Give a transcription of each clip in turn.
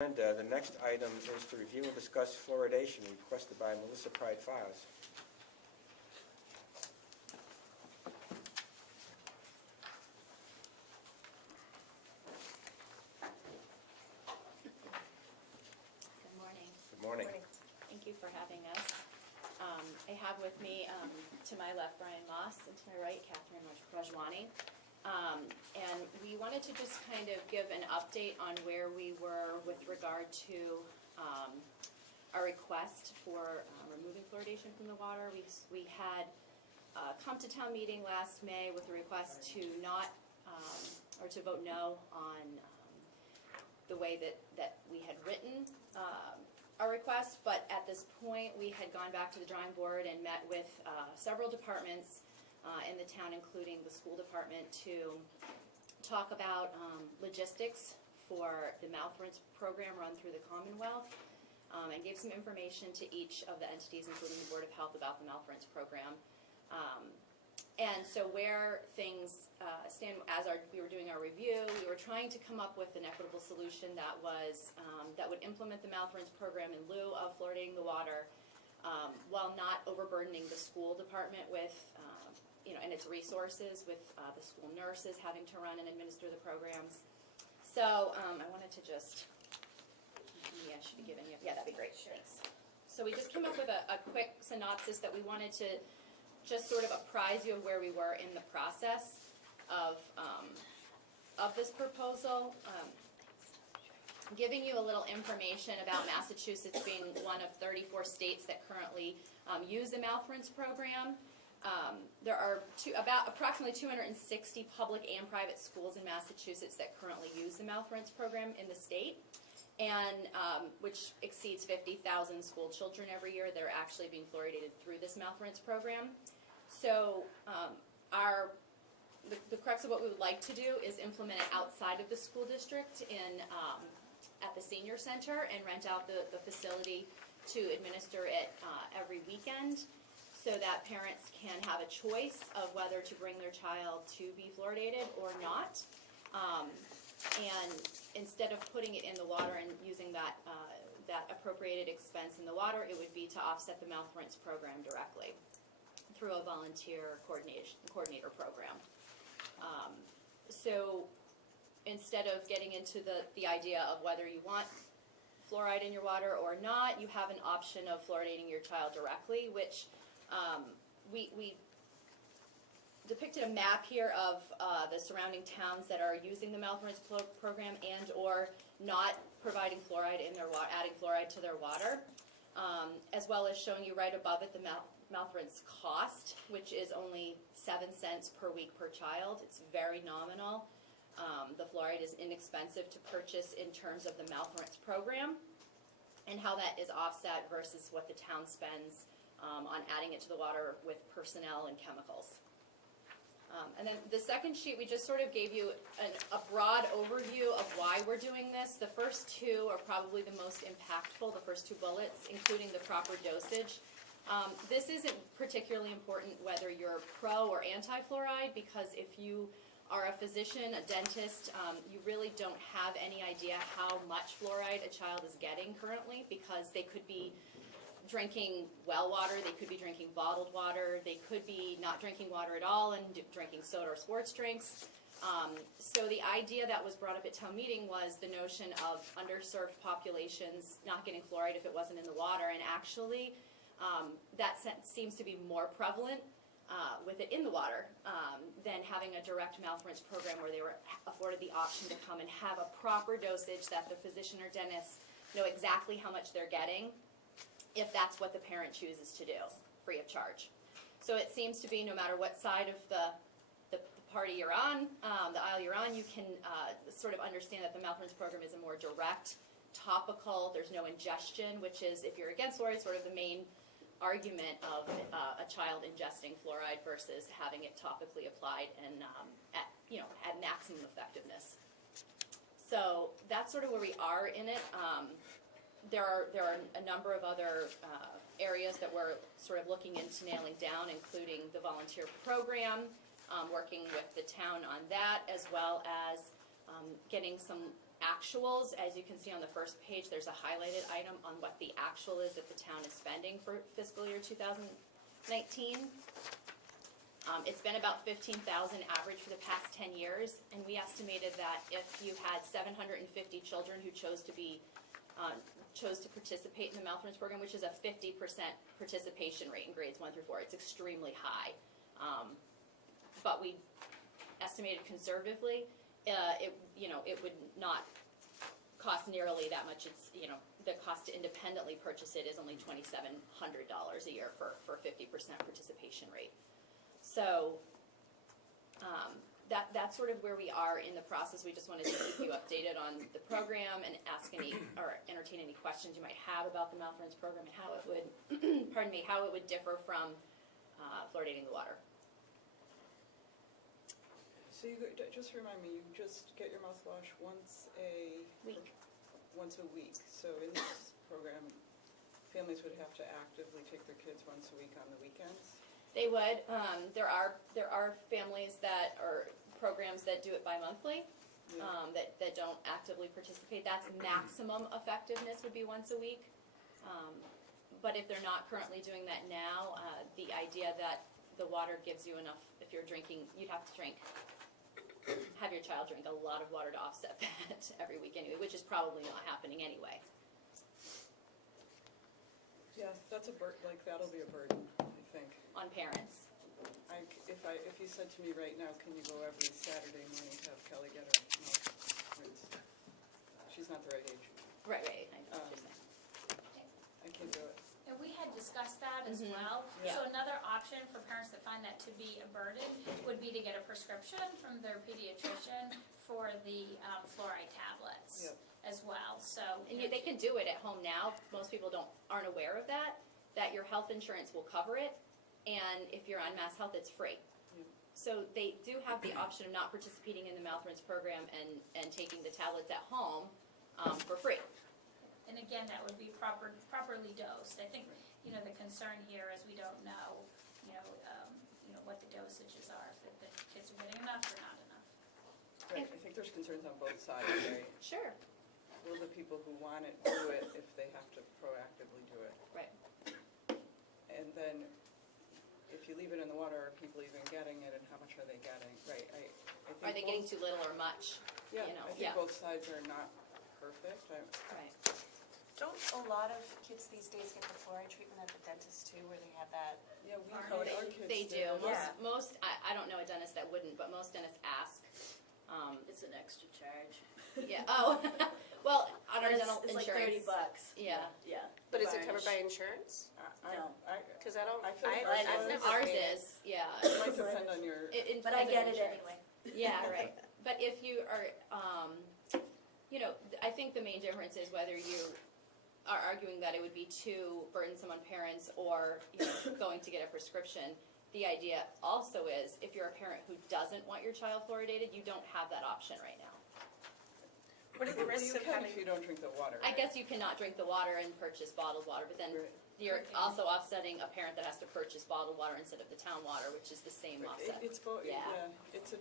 And the next item is to review and discuss fluoridation requested by Melissa Pride Files. Good morning. Good morning. Thank you for having us. I have with me, to my left, Brian Moss, and to my right, Catherine Rajwani. And we wanted to just kind of give an update on where we were with regard to our request for removing fluoridation from the water. We had come to town meeting last May with a request to not, or to vote no on the way that we had written our request, but at this point we had gone back to the drawing board and met with several departments in the town, including the school department, to talk about logistics for the mouth rinse program run through the Commonwealth, and gave some information to each of the entities, including the Board of Health, about the mouth rinse program. And so where things stand, as we were doing our review, we were trying to come up with an equitable solution that was that would implement the mouth rinse program in lieu of fluoridating the water, while not overburdening the school department with and its resources, with the school nurses having to run and administer the programs. So I wanted to just, I should be giving you, yeah, that'd be great, thanks. So we just came up with a quick synopsis that we wanted to just sort of apprise you of where we were in the process of this proposal. Giving you a little information about Massachusetts being one of 34 states that currently use the mouth rinse program. There are approximately 260 public and private schools in Massachusetts that currently use the mouth rinse program in the state, and which exceeds 50,000 school children every year that are actually being fluoridated through this mouth rinse program. So the crux of what we would like to do is implement it outside of the school district at the senior center, and rent out the facility to administer it every weekend, so that parents can have a choice of whether to bring their child to be fluoridated or not. And instead of putting it in the water and using that appropriated expense in the water, it would be to offset the mouth rinse program directly through a volunteer coordinator program. So instead of getting into the idea of whether you want fluoride in your water or not, you have an option of fluoridating your child directly, which we depicted a map here of the surrounding towns that are using the mouth rinse program and or not providing fluoride in their water, adding fluoride to their water, as well as showing you right above it the mouth rinse cost, which is only 7 cents per week per child. It's very nominal. The fluoride is inexpensive to purchase in terms of the mouth rinse program, and how that is offset versus what the town spends on adding it to the water with personnel and chemicals. And then the second sheet, we just sort of gave you a broad overview of why we're doing this. The first two are probably the most impactful, the first two bullets, including the proper dosage. This isn't particularly important whether you're pro or anti-fluoride, because if you are a physician, a dentist, you really don't have any idea how much fluoride a child is getting currently, because they could be drinking well water, they could be drinking bottled water, they could be not drinking water at all and drinking soda or sports drinks. So the idea that was brought up at town meeting was the notion of underserved populations not getting fluoride if it wasn't in the water, and actually that seems to be more prevalent with it in the water than having a direct mouth rinse program where they were afforded the option to come and have a proper dosage that the physician or dentist know exactly how much they're getting, if that's what the parent chooses to do, free of charge. So it seems to be no matter what side of the party you're on, the aisle you're on, you can sort of understand that the mouth rinse program is a more direct, topical, there's no ingestion, which is, if you're against fluoride, sort of the main argument of a child ingesting fluoride versus having it topically applied and at maximum effectiveness. So that's sort of where we are in it. There are a number of other areas that we're sort of looking into nailing down, including the volunteer program, working with the town on that, as well as getting some actuals, as you can see on the first page, there's a highlighted item on what the actual is that the town is spending for fiscal year 2019. It's been about 15,000 average for the past 10 years, and we estimated that if you had 750 children who chose to participate in the mouth rinse program, which is a 50% participation rate in grades 1 through 4, it's extremely high. But we estimated conservatively, it would not cost nearly that much. It's, the cost to independently purchase it is only $2,700 a year for 50% participation rate. So that's sort of where we are in the process. We just wanted to keep you updated on the program and ask any or entertain any questions you might have about the mouth rinse program and how it would, how it would differ from fluoridating the water. So just remind me, you just get your mouthwash once a Week. So in this program, families would have to actively take their kids once a week on the weekends? They would. There are families or programs that do it bi-monthly, that don't actively participate. That's maximum effectiveness would be once a week. But if they're not currently doing that now, the idea that the water gives you enough, if you're drinking, you'd have to have your child drink a lot of water to offset that every week anyway, which is probably not happening anyway. Yeah, that'll be a burden, I think. On parents. If you said to me right now, can you go every Saturday morning to have Kelly get her mouth rinsed? She's not the right age. Right, I know what you're saying. I can't do it. And we had discussed that as well. Yeah. So another option for parents that find that to be a burden would be to get a prescription from their pediatrician for the fluoride tablets as well. So And they can do it at home now. Most people aren't aware of that your health insurance will cover it, and if you're on Mass Health, it's free. So they do have the option of not participating in the mouth rinse program and taking the tablets at home for free. And again, that would be properly dosed. I think, the concern here is we don't know, what the dosages are, if the kids are getting enough or not enough. Right, I think there's concerns on both sides, right? Sure. Will the people who want it do it if they have to proactively do it? Right. And then, if you leave it in the water, are people even getting it, and how much are they getting? Right, I think Are they getting too little or much? Yeah, I think both sides are not perfect. Right. Don't a lot of kids these days get the fluoride treatment at the dentist too, where they have that? Yeah, we Coating. our kids They do. did. Most I don't know a dentist that wouldn't, but most dentists ask. It's an extra charge. Yeah. Oh. Well, on our dental It's insurance. like $30. Yeah. Yeah. But is it covered by insurance? No. Because I don't, I feel like I've never Ours paid it. is. Yeah. It might depend on your, But I depends on get it insurance. anyway. Yeah, right. But if you are, I think the main difference is whether you are arguing that it would be too burdensome on parents or going to get a prescription. The idea also is if you're a parent who doesn't want your child fluoridated, you don't have that option right now. What are the risks you of can having? if you don't drink the water. I right? guess you cannot drink the water and purchase bottled water, but then Right. you're also offsetting a parent that has to purchase bottled water instead of the town water, which is the same offset. It's both, Yeah.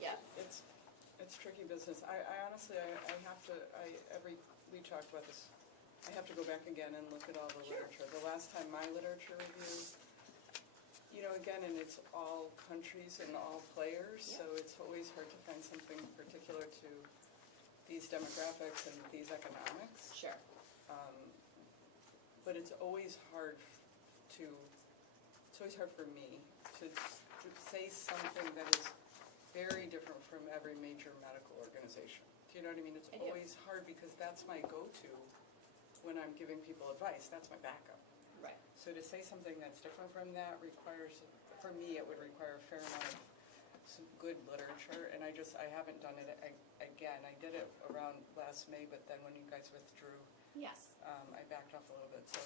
yeah, it's tricky business. I honestly, I have to, we talked about this, I have to go back again and look at all the literature. The last time my literature reviews, again, and it's all countries and all players, so it's always hard to find something particular to these demographics and these economics. Sure. But it's always hard for me to say something that is very different from every major medical organization. Do you know what I mean? It's I do. always hard because that's my go-to when I'm giving people advice. That's my backup. Right. So to say something that's different from that requires, for me, it would require a fair amount of some good literature, and I haven't done it again. I did it around last May, but then when you guys withdrew, Yes. I backed off a little bit. So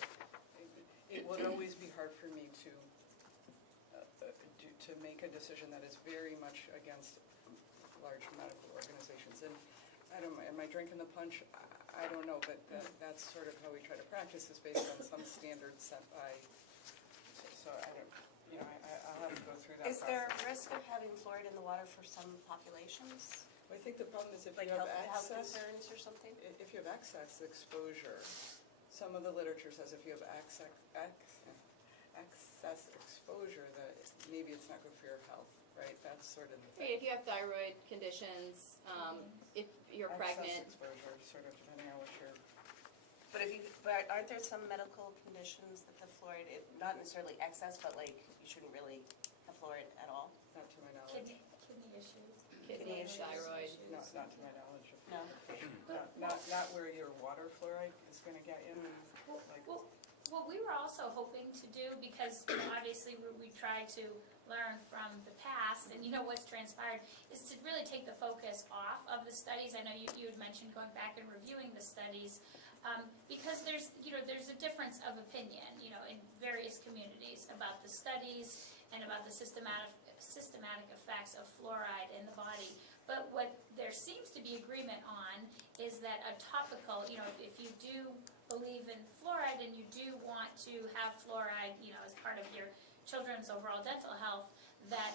it would always be hard for me to make a decision that is very much against large medical organizations. And I don't, am I drinking the punch? I don't know, but that's sort of how we try to practice, is based on some standards set by, so I don't, I'll have to go through that Is process. there a risk of having fluoride in the water for some populations? I think the problem is if Like you have health access, concerns or something? if you have excess exposure, some of the literature says if you have excess exposure, that maybe it's not good for your health, right? That's sort of the Right, thing. if you have thyroid conditions, if you're pregnant, Excess exposure, sort of depending on what you're, But aren't there some medical conditions that the fluoride, not necessarily excess, but like you shouldn't really have fluoride at all? not to my knowledge. Kidney issues. kidney, issues. thyroid. Not to my knowledge. No. Not where your water fluoride is gonna get you. Well, Like- well, what we were also hoping to do, because you know, obviously we tried to learn from the past and you know what's transpired, is to really take the focus off of the studies. I know you had mentioned going back and reviewing the studies, because there's a difference of opinion, in various communities about the studies and about the systematic effects of fluoride in the body. But what there seems to be agreement on is that a topical, if you do believe in fluoride and you do want to have fluoride, as part of your children's overall dental health, that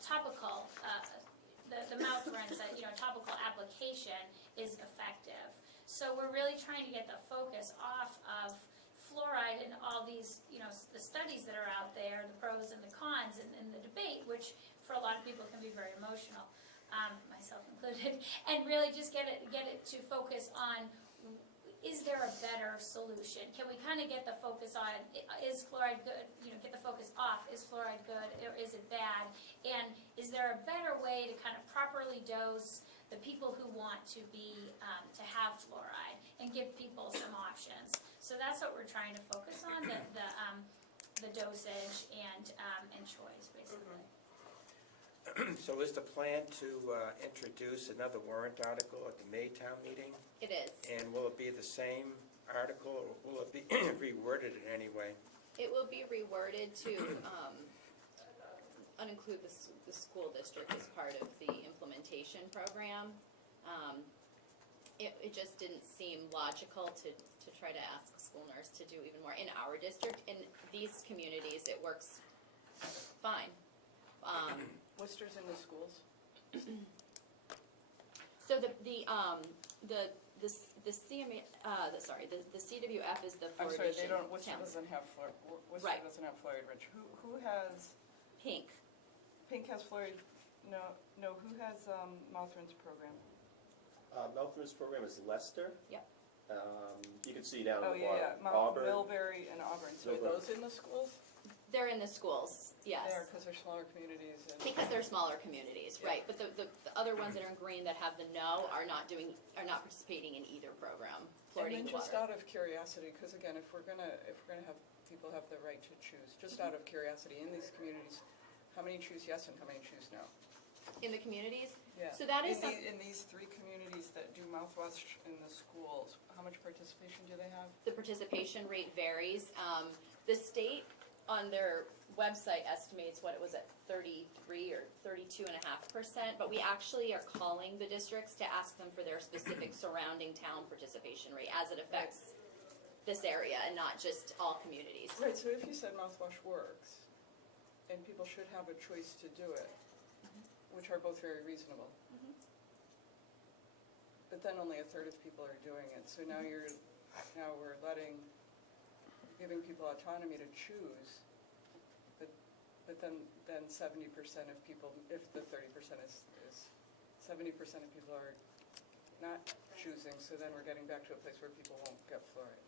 topical, the mouth rinse, topical application is effective. So we're really trying to get the focus off of fluoride and all these, the studies that are out there, the pros and the cons, and the debate, which for a lot of people can be very emotional, myself included, and really just get it to focus on, is there a better solution? Can we kind of get the focus on, is fluoride good? Get the focus off, is fluoride good or is it bad? And is there a better way to kind of properly dose the people who want to to have fluoride and give people some options? So that's what we're trying to focus on, the dosage and choice, basically. So is the plan to introduce another warrant article at the May town meeting? It is. And will it be the same article, or will it be reworded in any way? It will be reworded to uninclude the school district as part of the implementation program. It just didn't seem logical to try to ask a school nurse to do even more in our district. In these communities, it works fine. Worcester's in the schools? So the CWF is the I'm sorry, fluoridation Worcester towns. doesn't have Worcester Right. doesn't have fluoride rich. Who has, Pink. Pink has fluoride, no, who has mouth rinse program? Mouth rinse program is Leicester. Yep. You can see down Oh, the yeah, bottom, Auburn. Millbury and Auburn. So are Millbury. those in the schools? They're in the schools, yes. There, because they're smaller communities and. Because they're smaller communities, Yeah. right, but the other ones that are in green that have the no are not participating in either program, And fluoridating then the just water. out of curiosity, because again, if we're gonna have people have the right to choose, just out of curiosity, in these communities, how many choose yes and how many choose no? In the communities, Yeah. So that is In these three communities that do mouthwash in the schools, how much participation do they have? the participation rate varies. The state on their website estimates what it was at 33 or 32.5%, but we actually are calling the districts to ask them for their specific surrounding town participation rate as it affects this area and not just all communities. Right, so if you said mouthwash works, and people should have a choice to do it, which are both very reasonable. Mhm. But then only a third of people are doing it, so now we're giving people autonomy to choose, but then 70% of people, if the 30% is 70% of people are not choosing, so then we're getting back to a place where people won't get fluoride.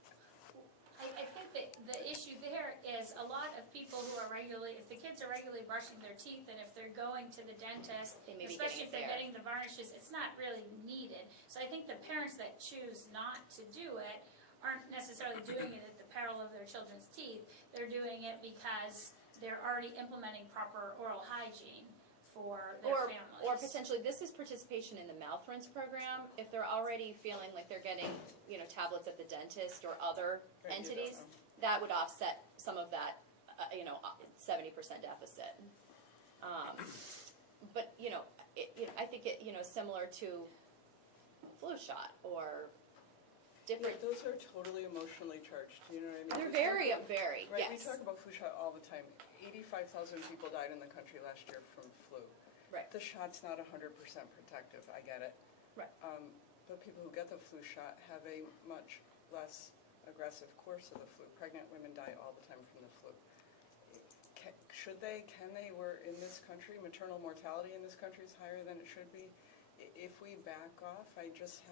I think that the issue there is a lot of people who are if the kids are regularly brushing their teeth and if they're going to the dentist, They may be especially if getting it they're there. getting the varnishes, it's not really needed. So I think the parents that choose not to do it aren't necessarily doing it at the peril of their children's teeth. They're doing it because they're already implementing proper oral hygiene for their families. Or potentially, this is participation in the mouth rinse program. If they're already feeling like they're getting, tablets at the dentist or other Right, you don't entities, know. that would offset some of that, 70% deficit. But, I think similar to flu shot or different, Those are totally emotionally charged, you know what I mean? they're We talk very, about- very, Right, we yes. talk about flu shot all the time. 85,000 people died in the country last year from flu. Right. The shot's not 100% protective, I get it. Right. But people who get the flu shot have a much less aggressive course of the flu. Pregnant women die all the time from the flu. Should they, can they, we're in this country, maternal mortality in this country is higher than it should be. If we back off, it just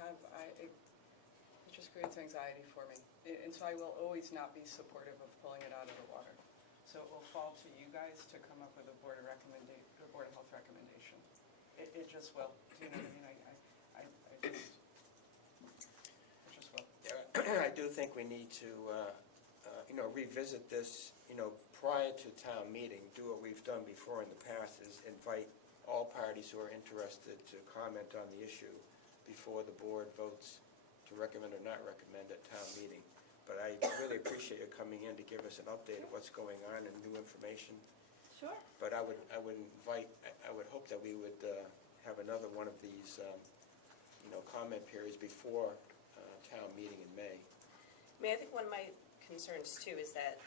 creates anxiety for me. And so I will always not be supportive of pulling it out of the water. So it will fall to you guys to come up with a Board of Health recommendation. It just will. Do you know what I mean? It just will. Yeah, I do think we need to, revisit this, prior to town meeting. Do what we've done before in the past, is invite all parties who are interested to comment on the issue before the board votes to recommend or not recommend at town meeting. But I really appreciate you coming in to give us an update of what's going on and new information. Sure. But I would hope that we would have another one of these, comment periods before town meeting in May. I mean, I think one of my concerns too is that,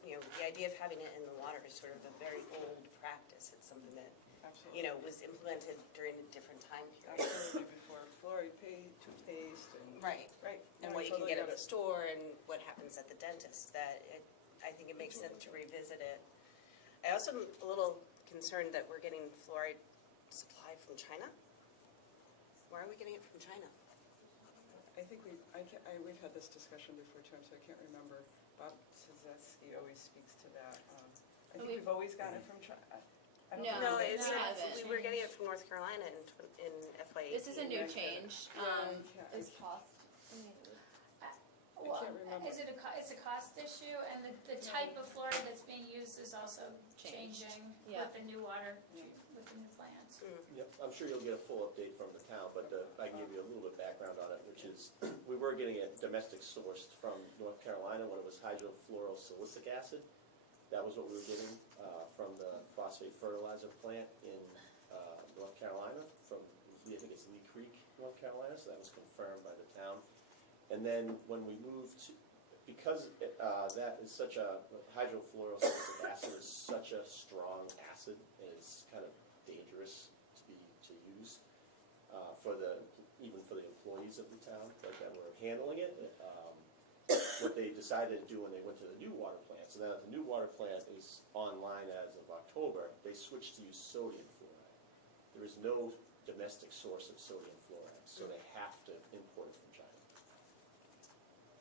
the idea of having it in the water is sort of a very old practice. It's something that, Absolutely. was implemented during a different time period. Absolutely, before fluoride toothpaste and. Right. Right. And No, what I you can totally get at the it. store and what happens at the dentist, I think it makes sense to revisit it. I also am a little concerned that we're getting fluoride supply from China. Why are we getting it from China? I think we've had this discussion before too, so I can't remember. Bob Szewski always speaks to that. I think we've always gotten it from China. I don't No. know. No, it's, we haven't. we were getting it from North Carolina in FY18. This is a new Right. change. Yeah, Is cost. Well, can't remember. is it it's a cost issue, and the type of fluoride that's being used is also Changed. changing Yeah. with the new water, Yeah. with the new plants. Yep, I'm sure you'll get a full update from the town, but I can give you a little bit of background on it, which is, we were getting it domestic sourced from North Carolina when it was hydrofluorosilicic acid. That was what we were getting from the phosphate fertilizer plant in North Carolina, from, I think it's Lee Creek, North Carolina, so that was confirmed by the town. And then when we moved to, because that is such a, hydrofluorosilicic acid is such a strong acid, and it's kind of dangerous to use even for the employees of the town that were handling it. What they decided to do when they went to the new water plant, so now that the new water plant is online as of October, they switched to use sodium fluoride. There is no domestic source of sodium fluoride, so they have to import it from China.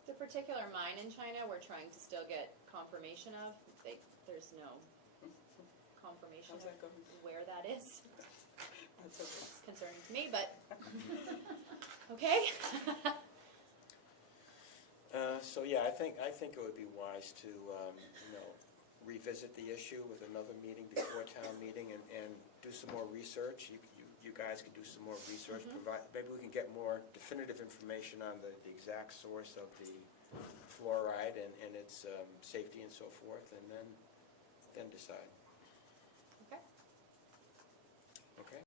The particular mine in China, we're trying to still get confirmation of. There's no confirmation How's that of going? where that is. That's okay. It's concerning to me, but okay. So yeah, I think it would be wise to, revisit the issue with another meeting before town meeting and do some more research. You guys can do some more research, maybe we can get more definitive information on the exact source of the fluoride and its safety and so forth, and then decide. Okay. Okay?